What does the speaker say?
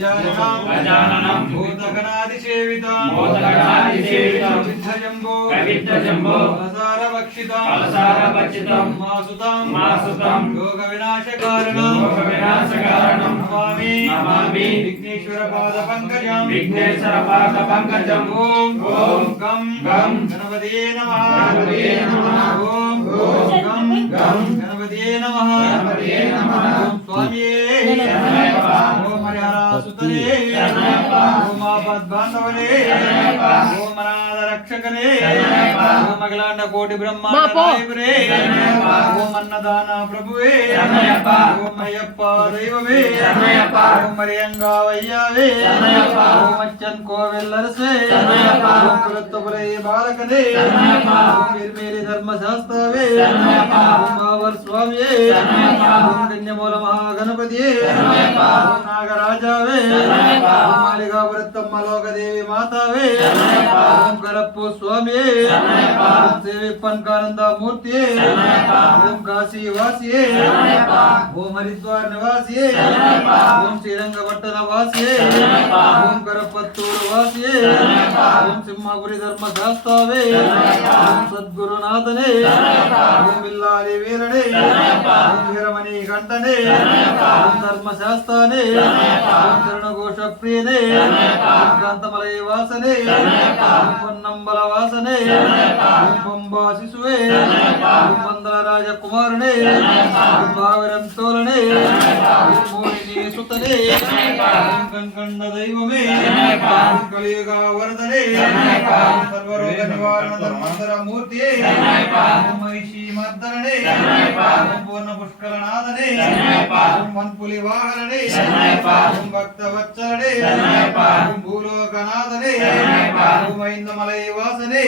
गजाननं भूतगणादिसेवितं कवित्तजम्बो अलसारभक्षितं मासुतं योगविनाशकारणं नमामि विघ्नेश्वरपादपङ्कजं ॐ गं गणपतये नमः ॐ गं गणपतये नमः स्वामिये ओम हरिहरासुतने ओम आपद्बान्धवने ओम अनाथ रक्षकने ओम अखिलांड कोटि ब्रह्मांड नायकने ओम अन्नदान प्रभुवे ओम अय्यप्प दैवमे ओम मरियंगा वैयावे ओम अच्चन कोवेल्लरसे ओम कुलत्तपुरै बालकने ओम निर्मेली धर्मशास्त्रवे ओम बावर स्वामिये ओम गण्यमूल महागणपतिये ओम नागराजावे ओम मालिकापुरत्तम्म लोकदेवी मातावे ओम करप्पु स्वामिये ओम सेविप्पन्कानंद मूर्तिये ओम काशी वासिये ओम हरिद्वार निवासिये ओम श्रीरंगपट्टण वासिये ओम करपत्तूर वासिये ओम सिंहपुरी धर्मशास्त्रवे ओम सद्गुरुनाथने ओम बिल्लाली वीरणे ओम हिरमणि कंठने ओम धर्मशास्त्रने ओम शरणघोष प्रियने ओम कांतमलय वासने ओम पन्नंबल वासने ओम पंबा शिशुवे ओम मंदल राजकुमारने ओम भावरम तोलने ओम मोहिनी सुतने ओम कंकण्ड दैवमे ओम कलियुग वर्धने ओम सर्वरोग निवारण धर्मधर मूर्तिये ओम महिषी मर्दने ओम पूर्ण पुष्कलनाथने ओम वनपुली वाहनने ओम भक्त वत्सलने ओम भूलोकनाथने ओम ऐन्दमलय वासने।